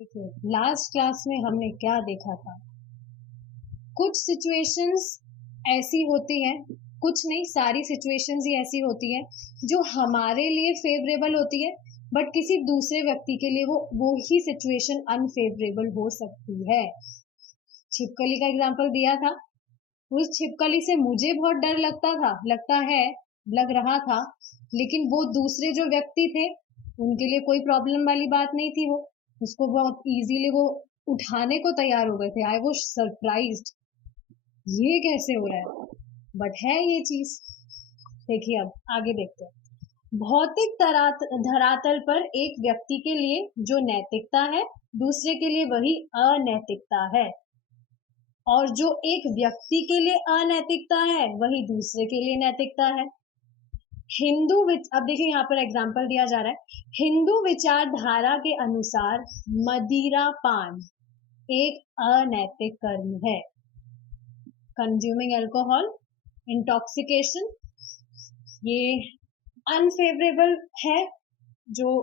देखिए last class में हमने क्या देखा था। कुछ सिचुएशंस ऐसी होती हैं, कुछ नहीं सारी सिचुएशंस ही ऐसी होती हैं जो हमारे लिए फेवरेबल होती है, बट किसी दूसरे व्यक्ति के लिए वो ही सिचुएशन अनफेवरेबल हो सकती है। छिपकली का एग्जांपल दिया था। उस छिपकली से मुझे बहुत डर लगता है, लग रहा था, लेकिन वो दूसरे जो व्यक्ति थे उनके लिए कोई प्रॉब्लम वाली बात नहीं थी। वो उसको बहुत इजीली वो उठाने को तैयार हो गए थे। आई वाज सरप्राइज्ड, ये कैसे हो रहा है, बट है ये चीज। देखिए अब आगे देखते हैं। भौतिक धरातल पर एक व्यक्ति के लिए जो नैतिकता है, दूसरे के लिए वही अनैतिकता है, और जो एक व्यक्ति के लिए अनैतिकता है वही दूसरे के लिए नैतिकता है। अब देखिए यहाँ पर एग्जाम्पल दिया जा रहा है। हिंदू विचारधारा के अनुसार मदिरा पान एक अनैतिक कर्म है। कंज्यूमिंग अल्कोहल, इंटॉक्सिकेशन, ये अनफेवरेबल है जो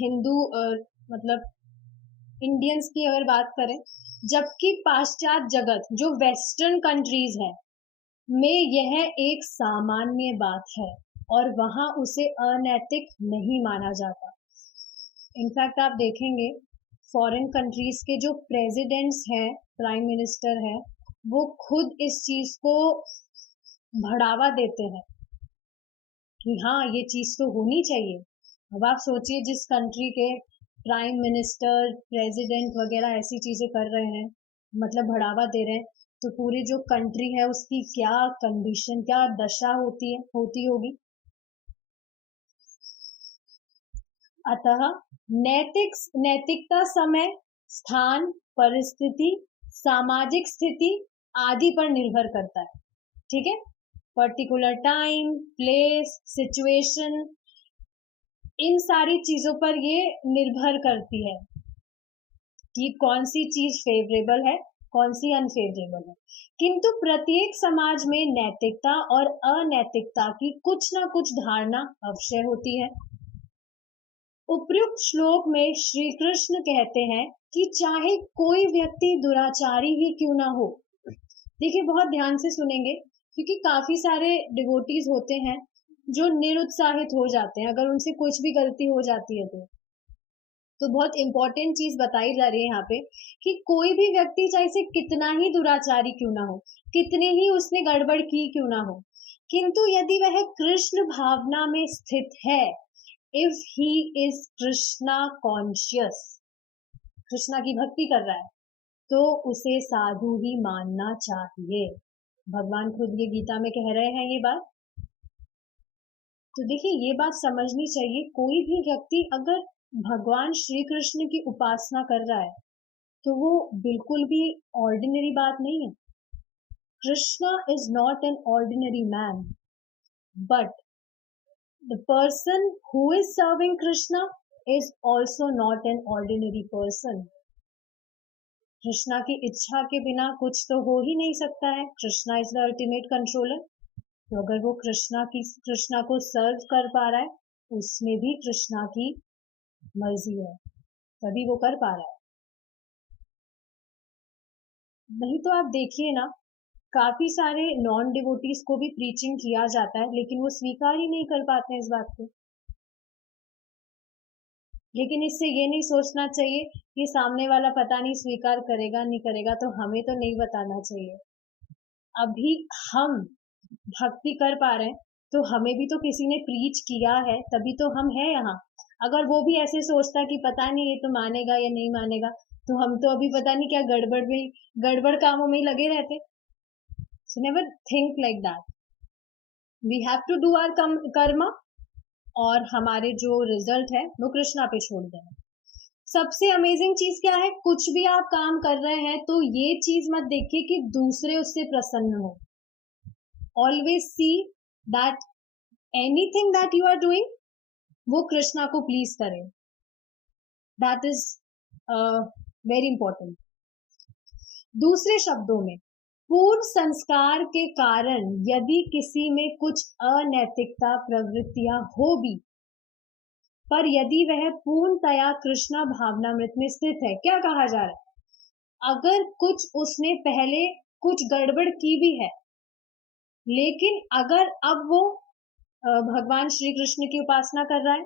हिंदू मतलब इंडियंस की अगर बात करें, जबकि पाश्चात्य जगत जो वेस्टर्न कंट्रीज है में यह एक सामान्य बात है और वहां उसे अनैतिक नहीं माना जाता। इनफैक्ट आप देखेंगे फॉरेन कंट्रीज के जो प्रेसिडेंट्स हैं, प्राइम मिनिस्टर हैं, वो खुद इस चीज को बढ़ावा देते हैं कि हाँ ये चीज तो होनी चाहिए। अब आप सोचिए जिस कंट्री के प्राइम मिनिस्टर, प्रेसिडेंट वगैरह ऐसी चीजें कर रहे हैं, मतलब बढ़ावा दे रहे हैं, तो पूरी जो कंट्री है उसकी क्या कंडीशन, क्या दशा होती होगी। अतः नैतिकता समय, स्थान, परिस्थिति, सामाजिक स्थिति आदि पर निर्भर करता है। ठीक है, पर्टिकुलर टाइम, प्लेस, सिचुएशन, इन सारी चीजों पर ये निर्भर करती है कि कौन सी चीज फेवरेबल है, कौन सी अनफेवरेबल है। किंतु प्रत्येक समाज में नैतिकता और अनैतिकता की कुछ ना कुछ धारणा अवश्य होती है। उपयुक्त श्लोक में श्री कृष्ण कहते हैं कि चाहे कोई व्यक्ति दुराचारी ही क्यों ना हो। देखिए बहुत ध्यान से सुनेंगे, क्योंकि काफी सारे डिवोटीज होते हैं जो निरुत्साहित हो जाते हैं अगर उनसे कुछ भी गलती हो जाती है तो बहुत इंपॉर्टेंट चीज बताई जा रही है यहाँ पे कि कोई भी व्यक्ति चाहे से कितना ही दुराचारी क्यों ना हो, कितने ही उसने गड़बड़ की क्यों ना हो, किंतु यदि वह कृष्ण भावना में स्थित है, if he is Krishna conscious, Krishna की भक्ति कर रहा है, तो उसे साधु ही मानना चाहिए। भगवान खुद ये गीता में कह रहे हैं ये बात। तो देखिए ये बात समझनी चाहिए, कोई भी व्यक्ति अगर भगवान श्री कृष्ण की उपासना कर रहा है तो वो बिल्कुल भी ऑर्डिनरी बात नहीं है। Krishna is not an ordinary man, but the person who is serving Krishna is also not an ordinary person. Krishna की इच्छा के बिना कुछ तो हो ही नहीं सकता है। Krishna is the ultimate controller. तो अगर वो कृष्णा को सर्व कर पा रहा है, उसमें भी कृष्णा की मर्जी है, तभी वो कर पा रहा है। नहीं तो आप देखिए ना, काफी सारे नॉन डिवोटीज को भी प्रीचिंग किया जाता है लेकिन वो स्वीकार ही नहीं कर पाते हैं इस बात को। लेकिन इससे ये नहीं सोचना चाहिए कि सामने वाला पता नहीं स्वीकार करेगा नहीं करेगा, तो हमें तो नहीं बताना चाहिए। अभी हम भक्ति कर पा रहे हैं तो हमें भी तो किसी ने प्रीच किया है, तभी तो हम हैं यहाँ। अगर वो भी ऐसे सोचता कि पता नहीं ये तो मानेगा या नहीं मानेगा, तो हम तो अभी पता नहीं क्या गड़बड़ कामों में ही लगे रहते। So never think like that. We have to do our karma, और हमारे जो रिजल्ट है वो कृष्णा पे छोड़ देना। सबसे अमेजिंग चीज क्या है, कुछ भी आप काम कर रहे हैं तो ये चीज मत देखिए कि दूसरे उससे प्रसन्न हो। Always see that anything that you are doing वो कृष्णा को प्लीज करे। That is very important. दूसरे शब्दों में, पूर्व संस्कार के कारण यदि किसी में कुछ अनैतिकता प्रवृत्तियां हो भी, पर यदि वह पूर्णतया कृष्णा भावनामृत में स्थित है। क्या कहा जा रहा है? अगर कुछ उसने पहले कुछ गड़बड़ की भी है, लेकिन अगर अब वो भगवान श्री कृष्ण की उपासना कर रहा है,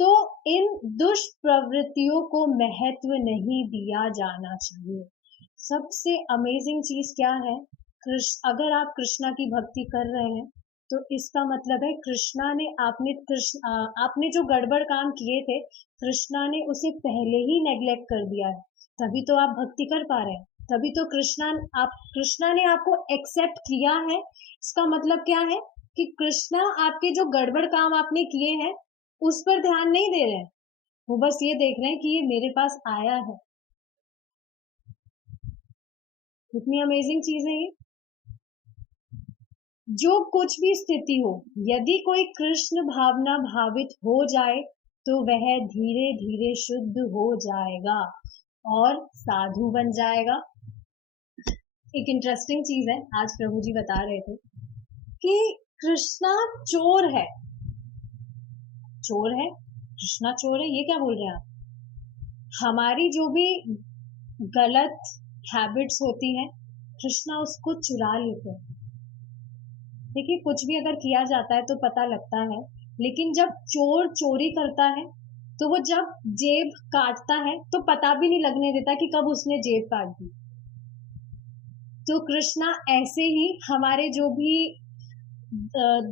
तो इन दुष्प्रवृत्तियों को महत्व नहीं दिया जाना चाहिए। सबसे अमेजिंग चीज क्या है? अगर आप कृष्णा की भक्ति कर रहे हैं, तो इसका मतलब है कृष्णा ने आपने जो गड़बड़ काम किए थे, कृष्णा ने उसे पहले ही नेग्लेक्ट कर दिया है, तभी तो आप भक्ति कर पा रहे हैं, तभी तो कृष्णा ने आपको एक्सेप्ट किया है। इसका मतलब क्या है कि कृष्णा आपके जो गड़बड़ काम आपने किए हैं उस पर ध्यान नहीं दे रहे हैं, वो बस ये देख रहे हैं कि ये मेरे पास आया है। कितनी अमेजिंग चीज है ये। जो कुछ भी स्थिति हो, यदि कोई कृष्ण भावना भावित हो जाए तो वह धीरे धीरे शुद्ध हो जाएगा और साधु बन जाएगा। एक इंटरेस्टिंग चीज है, आज प्रभु जी बता रहे थे कि कृष्णा चोर है। चोर है, कृष्णा चोर है, ये क्या बोल रहे हैं आप? हमारी जो भी गलत हैबिट्स होती हैं, कृष्णा उसको चुरा लेते हैं। देखिए, कुछ भी अगर किया जाता है तो पता लगता है, लेकिन जब चोर चोरी करता है तो वो जब जेब काटता है तो पता भी नहीं लगने देता कि कब उसने जेब काट दी। तो कृष्णा ऐसे ही हमारे जो भी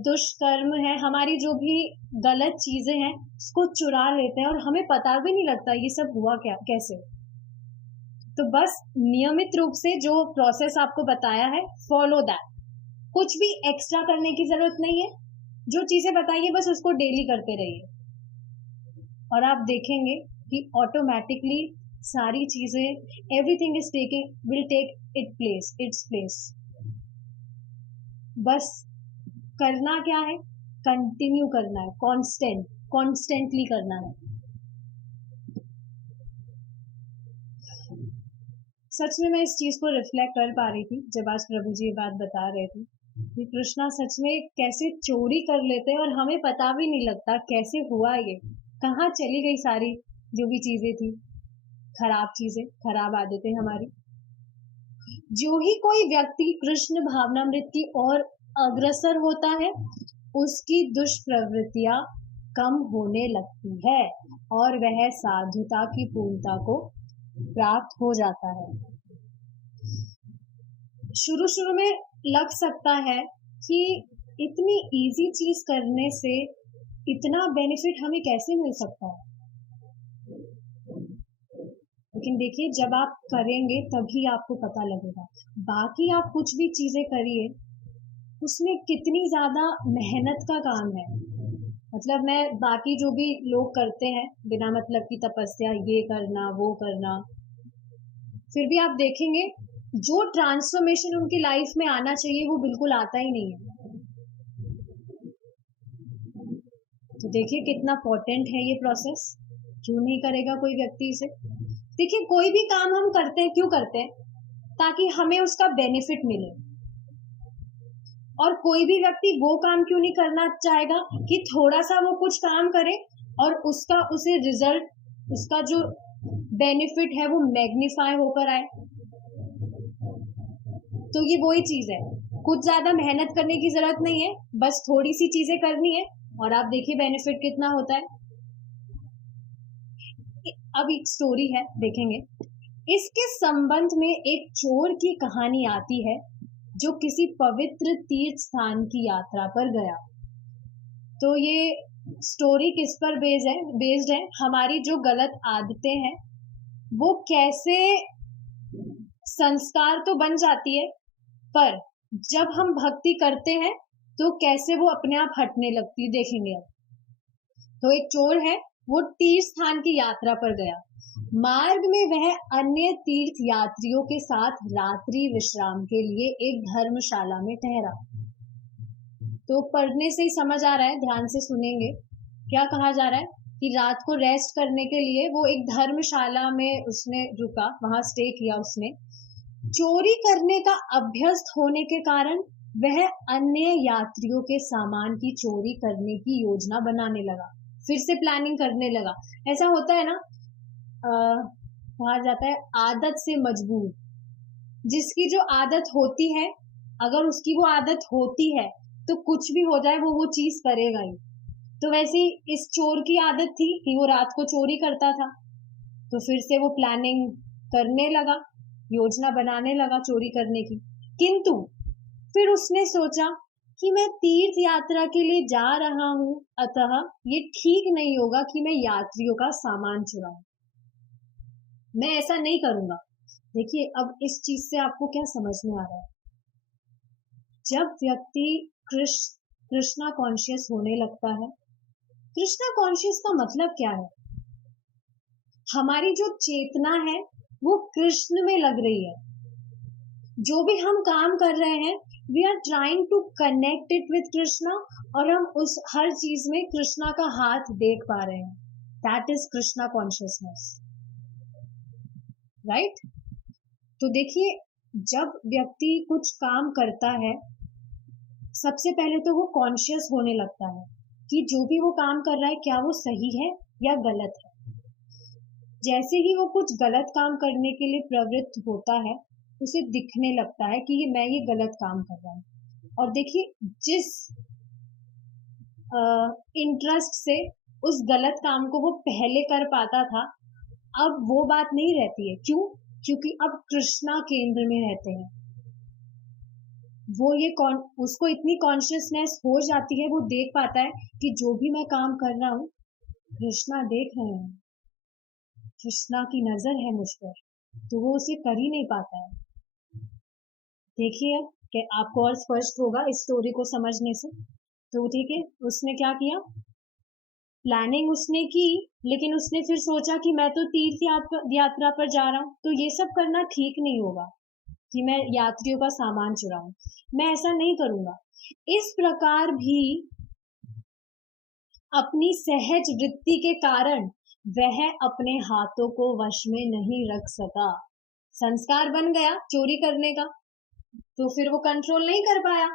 दुष्कर्म है, हमारी जो भी गलत चीजें हैं, उसको चुरा लेते हैं और हमें पता भी नहीं लगता ये सब हुआ क्या, कैसे। तो बस नियमित रूप से जो प्रोसेस आपको बताया है, फॉलो दैट। कुछ भी एक्स्ट्रा करने की जरूरत नहीं है, जो चीजें बताइए बस उसको डेली करते रहिए और आप देखेंगे कि ऑटोमेटिकली सारी चीजें, everything will take its place. बस करना क्या है? कंटिन्यू करना है, कॉन्स्टेंटली करना है। सच में मैं इस चीज को रिफ्लेक्ट कर पा रही थी जब आज प्रभु जी ये बात बता रहे थे कि कृष्णा सच में कैसे चोरी कर लेते हैं और हमें पता भी नहीं लगता कैसे हुआ, ये कहाँ चली गई सारी जो भी चीजें थी, खराब चीजें, खराब आदतें हमारी। जो ही कोई व्यक्ति कृष्ण भावनामृत की ओर अग्रसर होता है, उसकी दुष्प्रवृत्तियां कम होने लगती है और वह साधुता की पूर्णता को प्राप्त हो जाता है। शुरू में लग सकता है कि इतनी इजी चीज करने से इतना बेनिफिट हमें कैसे मिल सकता है, लेकिन देखिए जब आप करेंगे तभी आपको पता लगेगा। बाकी आप कुछ भी चीजें करिए, उसमें कितनी ज्यादा मेहनत का काम है। मतलब मैं बाकी जो भी लोग करते हैं बिना मतलब की तपस्या, ये करना वो करना, फिर भी आप देखेंगे जो ट्रांसफॉर्मेशन उनकी लाइफ में आना चाहिए वो बिल्कुल आता ही नहीं है। तो देखिए कितना पोटेंट है ये प्रोसेस, क्यों नहीं करेगा कोई व्यक्ति इसे। देखिए कोई भी काम हम करते हैं, क्यों करते हैं? ताकि हमें उसका बेनिफिट मिले। और कोई भी व्यक्ति वो काम क्यों नहीं करना चाहेगा कि थोड़ा सा वो कुछ काम करे और उसे रिजल्ट, उसका जो बेनिफिट है वो मैग्नीफाई होकर आए। तो ये वही चीज है, कुछ ज्यादा मेहनत करने की जरूरत नहीं है, बस थोड़ी सी चीजें करनी है और आप देखिए बेनिफिट कितना होता है। अब एक स्टोरी है, देखेंगे। इसके संबंध में एक चोर की कहानी आती है जो किसी पवित्र तीर्थ स्थान की यात्रा पर गया। तो ये स्टोरी किस पर बेस्ड है? हमारी जो गलत आदतें हैं वो कैसे संस्कार तो बन जाती है, पर जब हम भक्ति करते हैं तो कैसे वो अपने आप हटने लगती है, देखेंगे अब। तो एक चोर है, वो तीर्थ स्थान की यात्रा पर गया। मार्ग में वह अन्य तीर्थ यात्रियों के साथ रात्रि विश्राम के लिए एक धर्मशाला में ठहरा। तो पढ़ने से ही समझ आ रहा है, ध्यान से सुनेंगे क्या कहा जा रहा है कि रात को रेस्ट करने के लिए वो एक धर्मशाला में उसने रुका, वहां स्टे किया उसने। चोरी करने का अभ्यस्त होने के कारण वह अन्य यात्रियों के सामान की चोरी करने की योजना बनाने लगा। फिर से प्लानिंग करने लगा। ऐसा होता है ना, कहा जाता है आदत से मजबूर। जिसकी जो आदत होती है, अगर उसकी वो आदत होती है तो कुछ भी हो जाए वो चीज करेगा ही। तो वैसे ही इस चोर की आदत थी कि वो रात को चोरी करता था, तो फिर से वो प्लानिंग करने लगा, योजना बनाने लगा चोरी करने की। किंतु फिर उसने सोचा कि मैं तीर्थ यात्रा के लिए जा रहा हूं, अतः ये ठीक नहीं होगा कि मैं यात्रियों का सामान चुराऊं। मैं ऐसा नहीं करूंगा। देखिए, अब इस चीज से आपको क्या समझ में आ रहा है? जब व्यक्ति कृष्णा कॉन्शियस होने लगता है, कृष्णा कॉन्शियस का मतलब क्या है? हमारी जो चेतना है वो कृष्ण में लग रही है। जो भी हम काम कर रहे हैं, we are trying to connect it with Krishna, और हम उस हर चीज में कृष्णा का हाथ देख पा रहे हैं। That is Krishna consciousness, right? तो देखिए, जब व्यक्ति कुछ काम करता है, सबसे पहले तो वो कॉन्शियस होने लगता है कि जो भी वो काम कर रहा है क्या वो सही है या गलत है। जैसे ही वो कुछ गलत काम करने के लिए प्रवृत्त होता है, उसे दिखने लगता है कि मैं ये गलत काम कर रहा हूँ। और देखिए, जिस इंटरेस्ट से उस गलत काम को वो पहले कर पाता था, अब वो बात नहीं रहती है। क्यों? क्योंकि अब कृष्णा केंद्र में रहते हैं। वो उसको इतनी कॉन्शियसनेस हो जाती है, वो देख पाता है कि जो भी मैं काम कर रहा हूँ कृष्णा देख रहे हैं, कृष्णा की नजर है मुझ पर, तो वो उसे कर ही नहीं पाता है। देखिए कि आपको और स्पष्ट होगा इस स्टोरी को समझने से। तो ठीक है, उसने क्या किया? प्लानिंग उसने की, लेकिन उसने फिर सोचा कि मैं तो तीर्थ यात्रा पर जा रहा हूँ, तो ये सब करना ठीक नहीं होगा कि मैं यात्रियों का सामान चुराऊं। मैं ऐसा नहीं करूंगा। इस प्रकार भी अपनी सहज वृत्ति के कारण वह अपने हाथों को वश में नहीं रख सका। संस्कार बन गया चोरी करने का, तो फिर वो कंट्रोल नहीं कर पाया,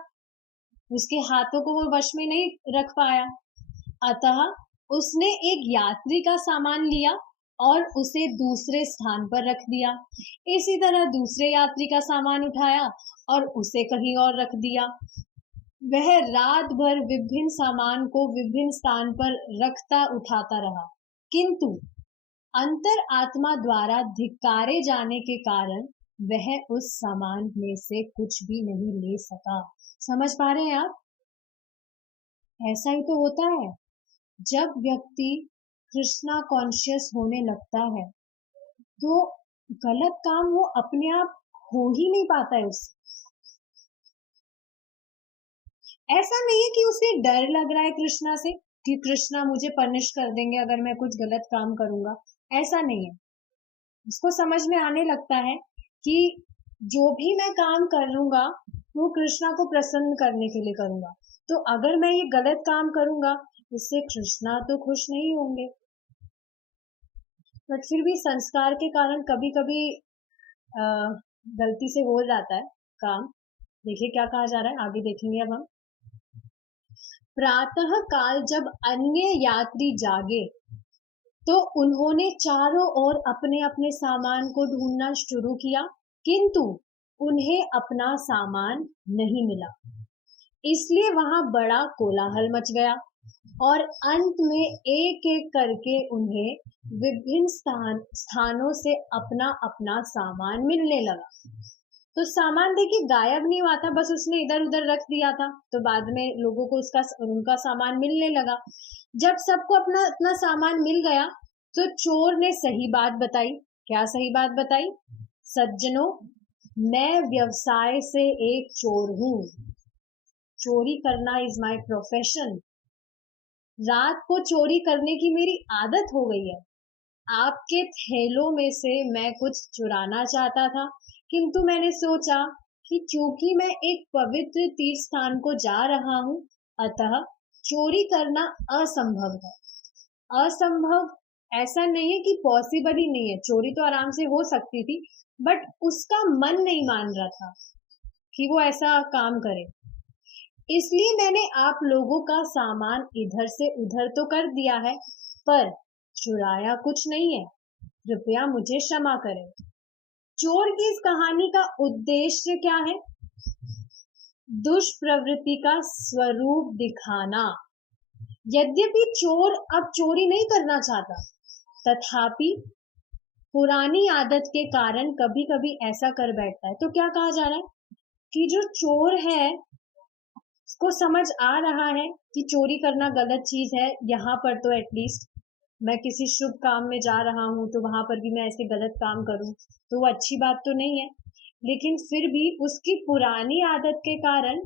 उसके हाथों को वो वश में नहीं रख पाया। अतः उसने एक यात्री का सामान लिया और उसे दूसरे स्थान पर रख दिया। इसी तरह दूसरे यात्री का सामान उठाया और उसे कहीं और रख दिया। वह रात भर विभिन्न सामान को विभिन्न स्थान पर रखता उठाता रहा, किंतु अंतर आत्मा द्वारा धिक्कारे जाने के कारण वह उस सामान में से कुछ भी नहीं ले सका। समझ पा रहे हैं आप? ऐसा ही तो होता है जब व्यक्ति कृष्णा कॉन्शियस होने लगता है, तो गलत काम वो अपने आप हो ही नहीं पाता है उससे। ऐसा नहीं है कि उसे डर लग रहा है कृष्णा से कि कृष्णा मुझे पनिश कर देंगे अगर मैं कुछ गलत काम करूंगा। ऐसा नहीं है। उसको समझ में आने लगता है कि जो भी मैं काम करूंगा वो कृष्णा को प्रसन्न करने के लिए करूंगा। तो अगर मैं ये गलत काम करूंगा, इससे कृष्णा तो खुश नहीं होंगे। बट फिर भी संस्कार के कारण कभी कभी गलती से हो जाता है काम। देखिए क्या कहा जा रहा है, आगे देखेंगे अब हम। प्रातः काल जब अन्य यात्री जागे, तो उन्होंने चारों ओर अपने अपने सामान को ढूंढना शुरू किया, किंतु उन्हें अपना सामान नहीं मिला। इसलिए वहां बड़ा कोलाहल मच गया और अंत में एक एक करके उन्हें विभिन्न स्थानों से अपना अपना सामान मिलने लगा। तो सामान देखिए गायब नहीं हुआ था, बस उसने इधर उधर रख दिया था, तो बाद में लोगों को उनका सामान मिलने लगा। जब सबको अपना अपना सामान मिल गया, तो चोर ने सही बात बताई। क्या सही बात बताई? सज्जनों, मैं व्यवसाय से एक चोर हूँ, चोरी करना इज माय प्रोफेशन। रात को चोरी करने की मेरी आदत हो गई है। आपके थैलों में से मैं कुछ चुराना चाहता था, किंतु मैंने सोचा कि चूंकि मैं एक पवित्र तीर्थ स्थान को जा रहा हूँ, अतः चोरी करना असंभव है। असंभव ऐसा नहीं है कि पॉसिबल ही नहीं है, चोरी तो आराम से हो सकती थी, बट उसका मन नहीं मान रहा था कि वो ऐसा काम करे। इसलिए मैंने आप लोगों का सामान इधर से उधर तो कर दिया है, पर चुराया कुछ नहीं है। कृपया मुझे क्षमा करें। चोर की इस कहानी का उद्देश्य क्या है? दुष्प्रवृत्ति का स्वरूप दिखाना। यद्यपि चोर अब चोरी नहीं करना चाहता, तथापि पुरानी आदत के कारण कभी कभी ऐसा कर बैठता है। तो क्या कहा जा रहा है कि जो चोर है उसको समझ आ रहा है कि चोरी करना गलत चीज है। यहाँ पर तो एटलीस्ट मैं किसी शुभ काम में जा रहा हूँ, तो वहां पर भी मैं ऐसे गलत काम करूं तो वो अच्छी बात तो नहीं है। लेकिन फिर भी उसकी पुरानी आदत के कारण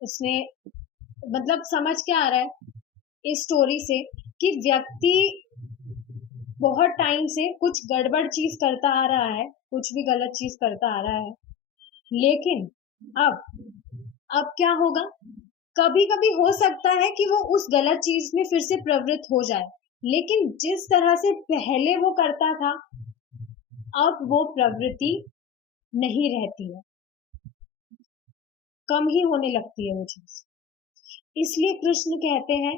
उसने, मतलब समझ क्या आ रहा है इस स्टोरी से कि व्यक्ति बहुत टाइम से कुछ गड़बड़ चीज करता आ रहा है, कुछ भी गलत चीज करता आ रहा है, लेकिन अब अब क्या होगा? कभी कभी हो सकता है कि वो उस गलत चीज में फिर से प्रवृत्त हो जाए, लेकिन जिस तरह से पहले वो करता था अब वो प्रवृत्ति नहीं रहती है, कम ही होने लगती है वो चीज। इसलिए कृष्ण कहते हैं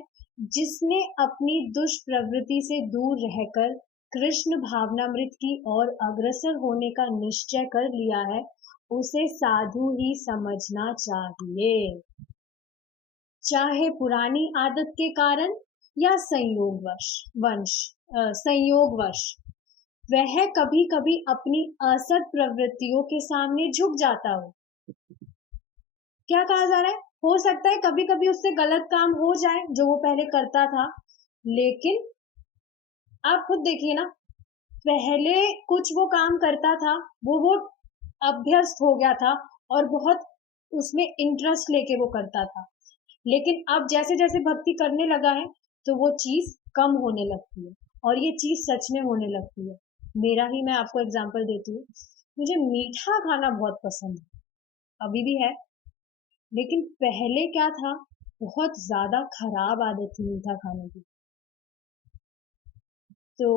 जिसने अपनी दुष्प्रवृत्ति से दूर रहकर कृष्ण भावनामृत की ओर अग्रसर होने का निश्चय कर लिया है, उसे साधु ही समझना चाहिए, चाहे पुरानी आदत के कारण या संयोगवश वह कभी कभी अपनी असत प्रवृत्तियों के सामने झुक जाता हो। क्या कहा जा रहा है? हो सकता है कभी कभी उससे गलत काम हो जाए जो वो पहले करता था, लेकिन आप खुद देखिए ना, पहले कुछ वो काम करता था, वो अभ्यस्त हो गया था और बहुत उसमें इंटरेस्ट लेके वो करता था, लेकिन अब जैसे जैसे भक्ति करने लगा है तो वो चीज कम होने लगती है और ये चीज सच में होने लगती है। मेरा ही मैं आपको एग्जांपल देती हूँ। मुझे मीठा खाना बहुत पसंद है, अभी भी है, लेकिन पहले क्या था, बहुत ज्यादा खराब आदत थी मीठा खाने की। तो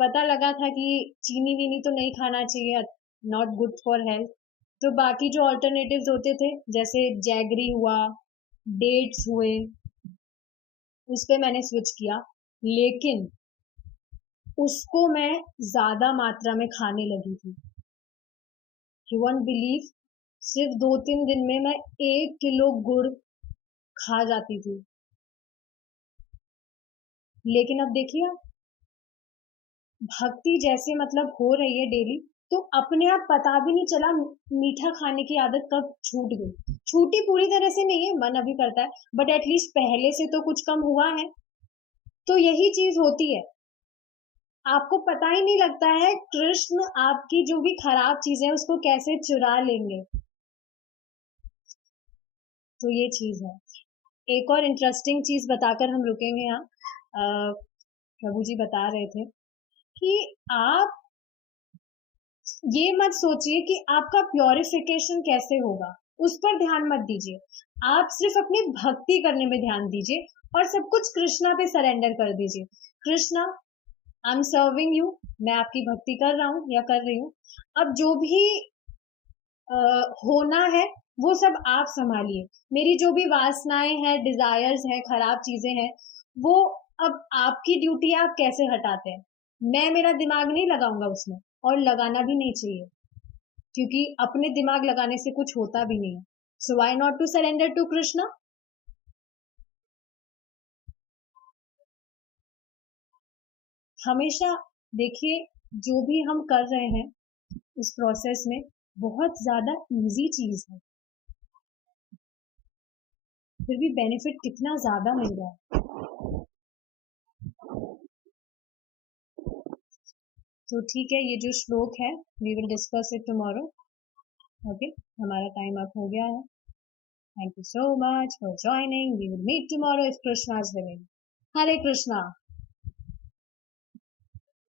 पता लगा था कि चीनी वीनी तो नहीं खाना चाहिए, नॉट गुड फॉर हेल्थ। तो बाकी जो ऑल्टरनेटिव्स होते थे जैसे जैगरी हुआ, डेट्स हुए, उस पे मैंने स्विच किया, लेकिन उसको मैं ज्यादा मात्रा में खाने लगी थी। यू वोंट बिलीव, सिर्फ 2-3 दिन में मैं 1 किलो गुड़ खा जाती थी। लेकिन अब देखिए, भक्ति जैसे मतलब हो रही है डेली, तो अपने आप पता भी नहीं चला मीठा खाने की आदत कब छूट गई। छूटी पूरी तरह से नहीं है, मन अभी करता है, बट एटलीस्ट पहले से तो कुछ कम हुआ है। तो यही चीज होती है, आपको पता ही नहीं लगता है कृष्ण आपकी जो भी खराब चीजें हैं उसको कैसे चुरा लेंगे। तो ये चीज है। एक और इंटरेस्टिंग चीज बताकर हम रुकेंगे यहाँ। प्रभु जी बता रहे थे कि आप ये मत सोचिए कि आपका प्योरिफिकेशन कैसे होगा, उस पर ध्यान मत दीजिए। आप सिर्फ अपनी भक्ति करने में ध्यान दीजिए और सब कुछ कृष्णा पे सरेंडर कर दीजिए। Krishna, I am serving you, मैं आपकी भक्ति कर रहा हूँ या कर रही हूँ। अब जो भी होना है वो सब आप संभालिए। मेरी जो भी वासनाएं हैं, डिजायर्स हैं, खराब चीजें हैं, वो अब आपकी ड्यूटी है, आप कैसे हटाते हैं। मैं मेरा दिमाग नहीं लगाऊंगा उसमें, और लगाना भी नहीं चाहिए, क्योंकि अपने दिमाग लगाने से कुछ होता भी नहीं है। So why not to surrender to Krishna. हमेशा देखिए, जो भी हम कर रहे हैं उस प्रोसेस में बहुत ज्यादा इजी चीज है, फिर भी बेनिफिट कितना ज्यादा मिल रहा है। तो ठीक है, ये जो श्लोक है we will discuss it tomorrow. Okay, हमारा टाइम अप हो गया है। Thank you so much for joining, we will meet tomorrow if Krishna is willing. Hare Krishna.